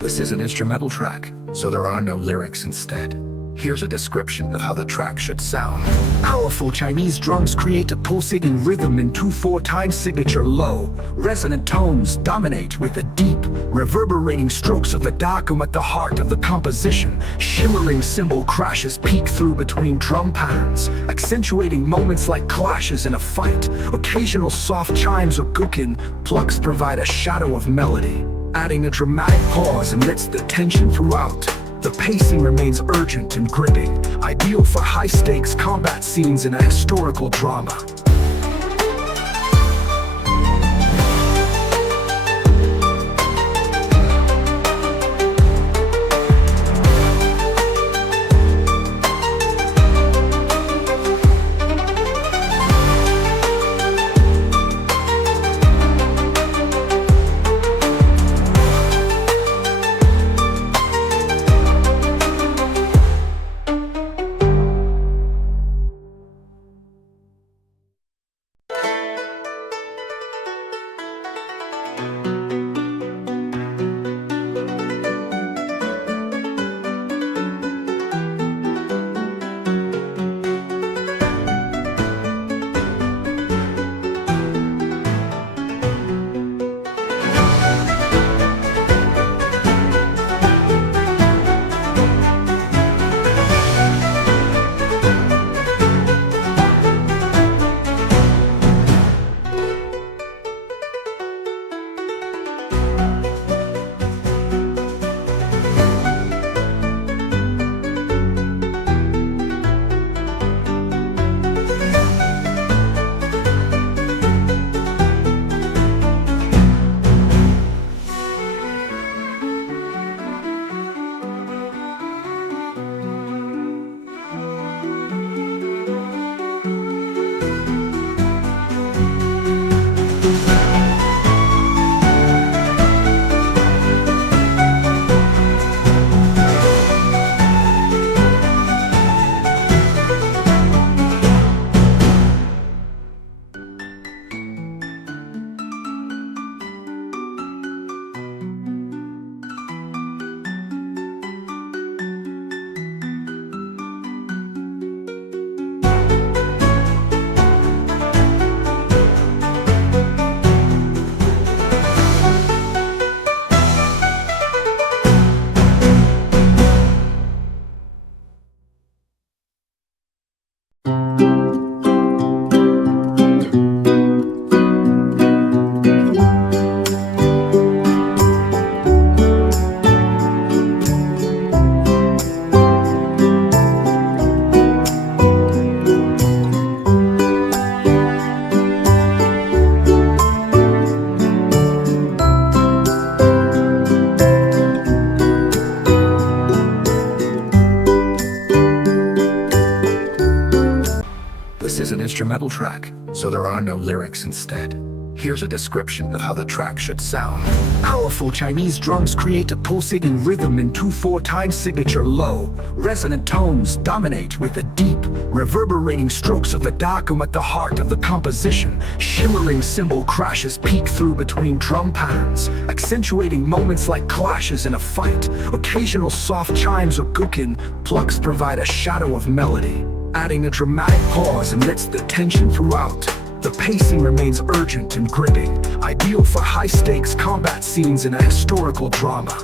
This is an instrumental track, so there are no lyrics instead. Here's a description of how the track should sound. Powerful Chinese drums create a pulsating rhythm in 2/4 time signature low. Resonant tones dominate with the deep, reverberating strokes of the dakum at the heart of the composition. Shimmering cymbal crashes peek through between drum patterns, accentuating moments like clashes in a fight. Occasional soft chimes or gukin plucks provide a shadow of melody, adding a dramatic pause amidst the tension throughout. The pacing remains urgent and gripping, ideal for high-stakes combat scenes in a historical drama. This is an instrumental track, so there are no lyrics instead. Here's a description of how the track should sound. Powerful Chinese drums create a pulsating rhythm in 2/4 time signature low. Resonant tones dominate with the deep, reverberating strokes of the dakum at the heart of the composition. Shimmering cymbal crashes peek through between drum patterns, accentuating moments like clashes in a fight. Occasional soft chimes or gukin plucks provide a shadow of melody, adding a dramatic pause amidst the tension throughout. The pacing remains urgent and gripping, ideal for high-stakes combat scenes in a historical drama.